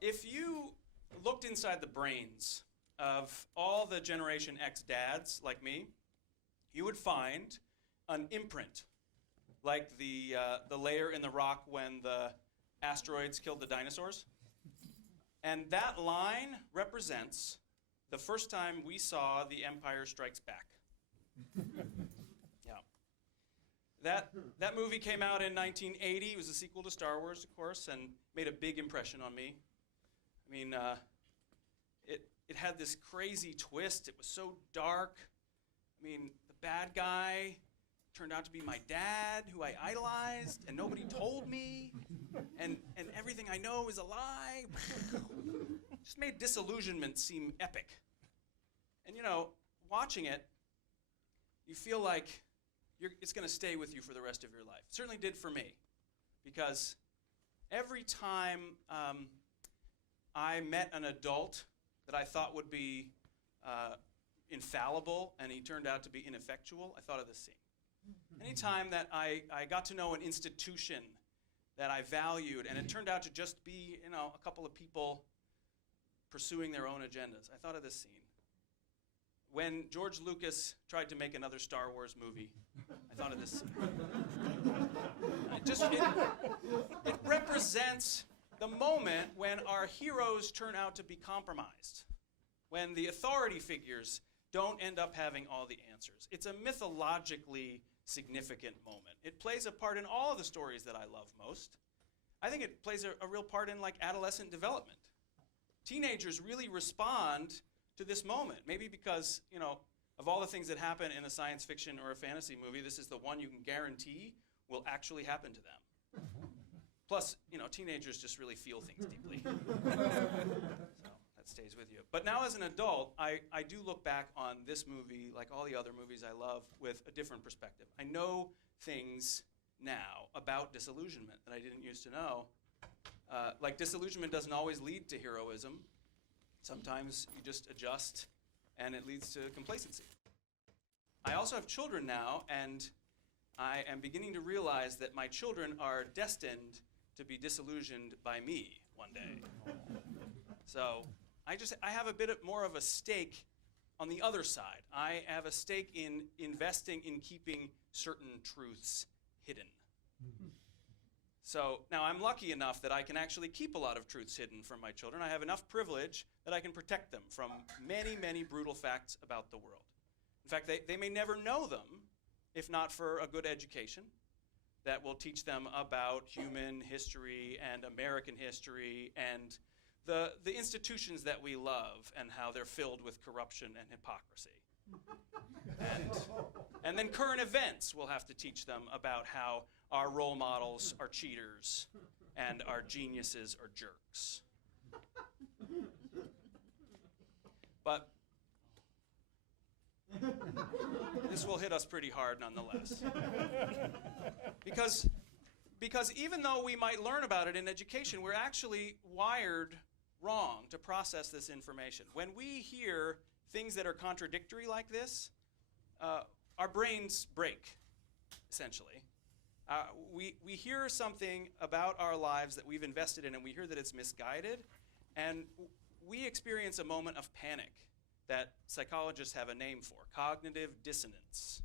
If you looked inside the brains of all the Generation X dads like me, you would find an imprint, like the layer in the rock when the asteroids killed the dinosaurs. And that line represents the first time we saw The Empire Strikes Back. Yeah. That movie came out in 1980. It was a sequel to Star Wars, of course, and made a big impression on me. I mean, it had this crazy twist. It was so dark. I mean, the bad guy turned out to be my dad, who I idolized, and nobody told me, and everything I know is a lie. Just made disillusionment seem epic. And you know, watching it, you feel like it's going to stay with you for the rest of your life. It certainly did for me, because every time I met an adult that I thought would be infallible, and he turned out to be ineffectual, I thought of this scene. Anytime that I got to know an institution that I valued, and it turned out to just be, you know, a couple of people pursuing their own agendas, I thought of this scene. When George Lucas tried to make another Star Wars movie, I thought of this scene. It represents the moment when our heroes turn out to be compromised, when the authority figures don't end up having all the answers. It's a mythologically significant moment. It plays a part in all of the stories that I love most. I think it plays a real part in like adolescent development. Teenagers really respond to this moment, maybe because, you know, of all the things that happen in a science fiction or a fantasy movie, this is the one you can guarantee will actually happen to them. Plus, you know, teenagers just really feel things deeply. So that stays with you. But now as an adult, I do look back on this movie, like all the other movies I love, with a different perspective. I know things now about disillusionment that I didn't used to know. Like disillusionment doesn't always lead to heroism. Sometimes you just adjust and it leads to complacency. I also have children now, and I am beginning to realize that my children are destined to be disillusioned by me one day. So I have a bit more of a stake on the other side. I have a stake in investing in keeping certain truths hidden. So now I'm lucky enough that I can actually keep a lot of truths hidden from my children. I have enough privilege that I can protect them from many, many brutal facts about the world. In fact, they may never know them if not for a good education that will teach them about human history and American history and the institutions that we love and how they're filled with corruption and hypocrisy. And then current events will have to teach them about how our role models are cheaters and our geniuses are jerks. But this will hit us pretty hard nonetheless. Because even though we might learn about it in education, we're actually wired wrong to process this information. When we hear things that are contradictory like this, our brains break, essentially. We hear something about our lives that we've invested in, and we hear that it's misguided, and we experience a moment of panic that psychologists have a name for, cognitive dissonance.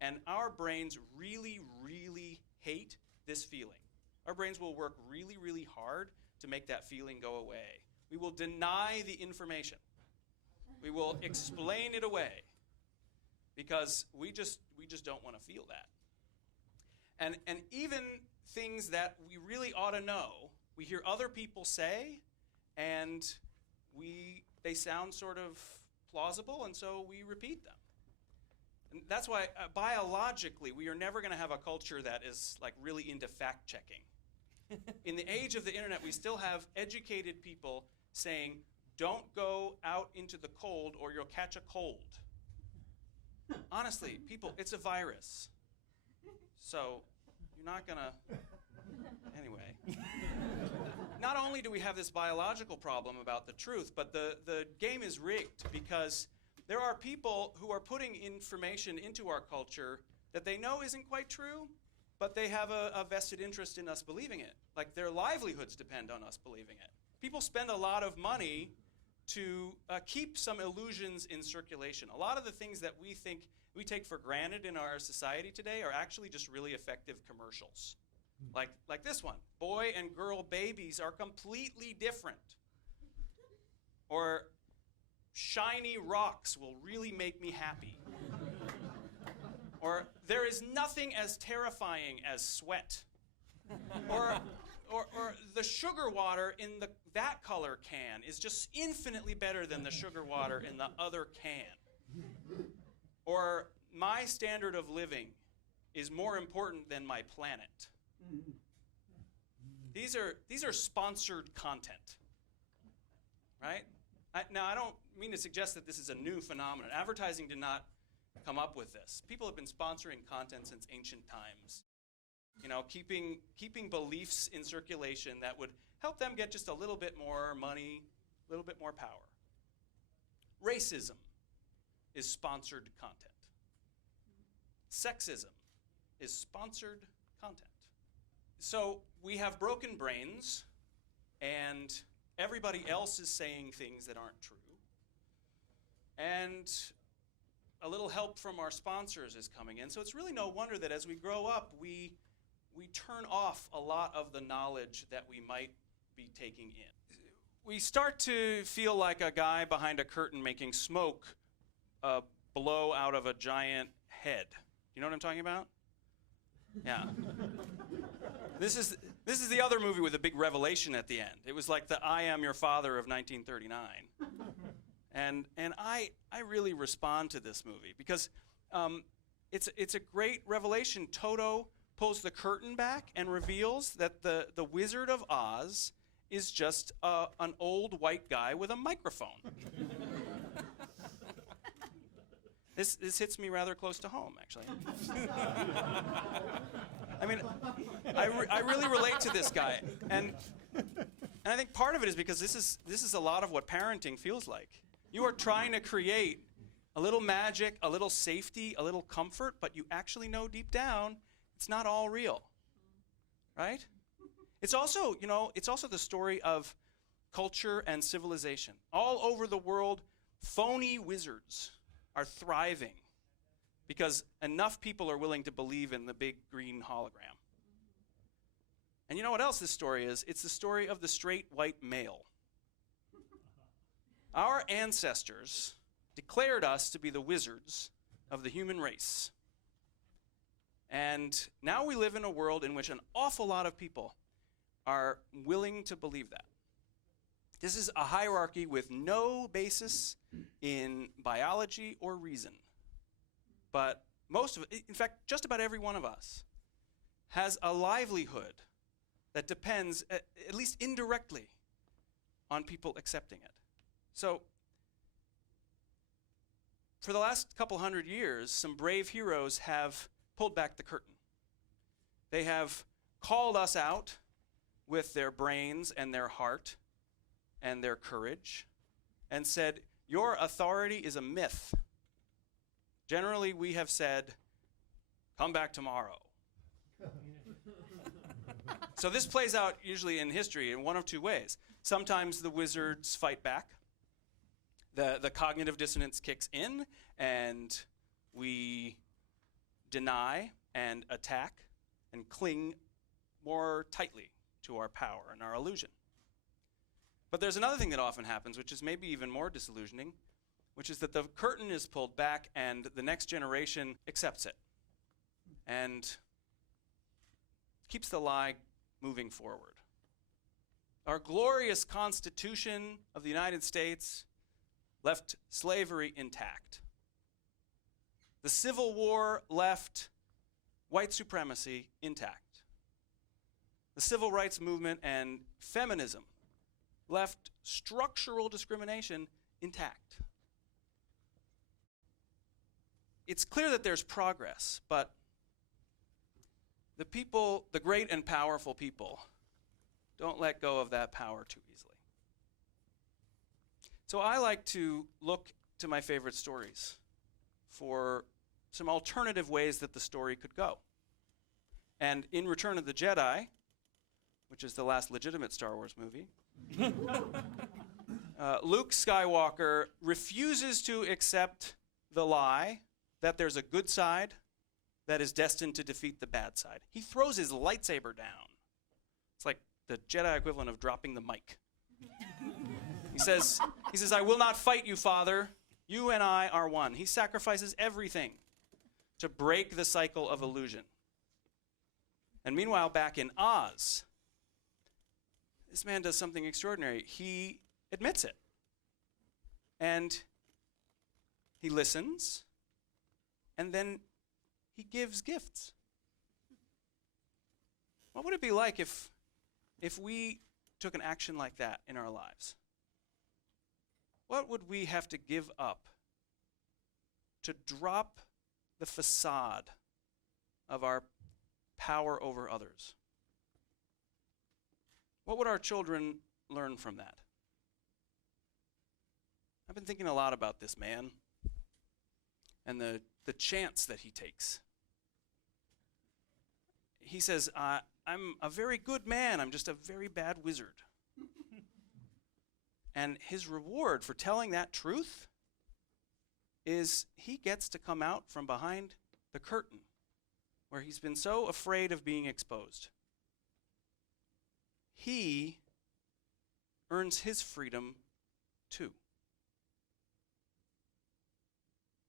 And our brains really, really hate this feeling. Our brains will work really, really hard to make that feeling go away. We will deny the information. We will explain it away because we just don't want to feel that. And even things that we really ought to know, we hear other people say, and they sound sort of plausible, and so we repeat them. And that's why biologically we are never going to have a culture that is like really into fact-checking. In the age of the internet, we still have educated people saying, don't go out into the cold or you'll catch a cold. Honestly, people, it's a virus. So you're not going to, anyway. Not only do we have this biological problem about the truth, but the game is rigged because there are people who are putting information into our culture that they know isn't quite true, but they have a vested interest in us believing it. Like their livelihoods depend on us believing it. people spend a lot of money to keep some illusions in circulation. A lot of the things that we take for granted in our society today are actually just really effective commercials. Like this one, boy and girl babies are completely different. Or shiny rocks will really make me happy. Or there is nothing as terrifying as sweat. Or the sugar water in that color can is just infinitely better than the sugar water in the other can. Or my standard of living is more important than my planet. These are sponsored content, right? Now, I don't mean to suggest that this is a new phenomenon. Advertising did not come up with this. People have been sponsoring content since ancient times. You know, keeping beliefs in circulation that would help them get just a little bit more money, a little bit more power. Racism is sponsored content. Sexism is sponsored content. So we have broken brains, and everybody else is saying things that aren't true. And a little help from our sponsors is coming in. So it's really no wonder that as we grow up, we turn off a lot of the knowledge that we might be taking in. We start to feel like a guy behind a curtain making smoke blow out of a giant head. You know what I'm talking about? Yeah. This is the other movie with a big revelation at the end. It was like the I Am Your Father of 1939. And I really respond to this movie because it's a great revelation. Toto pulls the curtain back and reveals that the Wizard of Oz is just an old white guy with a microphone. This hits me rather close to home, actually. I mean, I really relate to this guy, and I think part of it is because this is a lot of what parenting feels like. You are trying to create a little magic, a little safety, a little comfort, but you actually know deep down it's not all real, right? It's also the story of culture and civilization. All over the world, phony wizards are thriving because enough people are willing to believe in the big green hologram. And you know what else this story is? It's the story of the straight white male. Our ancestors declared us to be the wizards of the human race. And now we live in a world in which an awful lot of people are willing to believe that. This is a hierarchy with no basis in biology or reason. But most of it, in fact, just about every one of us, has a livelihood that depends, at least indirectly, on people accepting it. So, for the last couple hundred years, some brave heroes have pulled back the curtain. They have called us out with their brains and their heart and their courage and said, your authority is a myth. Generally, we have said, come back tomorrow. So this plays out usually in history in one of two ways. Sometimes the wizards fight back. The cognitive dissonance kicks in, and we deny and attack and cling more tightly to our power and our illusion. But there's another thing that often happens, which is maybe even more disillusioning, which is that the curtain is pulled back and the next generation accepts it and keeps the lie moving forward. Our glorious Constitution of the United States left slavery intact. The Civil War left white supremacy intact. The Civil Rights Movement and feminism left structural discrimination intact. It's clear that there's progress, but the people, the great and powerful people, don't let go of that power too easily. So I like to look to my favorite stories for some alternative ways that the story could go. And in Return of the Jedi, which is the last legitimate Star Wars movie, Luke Skywalker refuses to accept the lie that there's a good side that is destined to defeat the bad side. He throws his lightsaber down. It's like the Jedi equivalent of dropping the mic. He says, I will not fight you, Father. You and I are one. He sacrifices everything to break the cycle of illusion. And meanwhile, back in Oz, this man does something extraordinary. He admits it. And he listens, and then he gives gifts. What would it be like if we took an action like that in our lives? What would we have to give up to drop the facade of our power over others? What would our children learn from that? I've been thinking a lot about this man and the chance that he takes. He says, I'm a very good man, I'm just a very bad wizard. And his reward for telling that truth is he gets to come out from behind the curtain where he's been so afraid of being exposed. He earns his freedom too.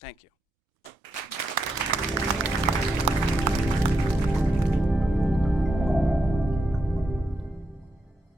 Thank you.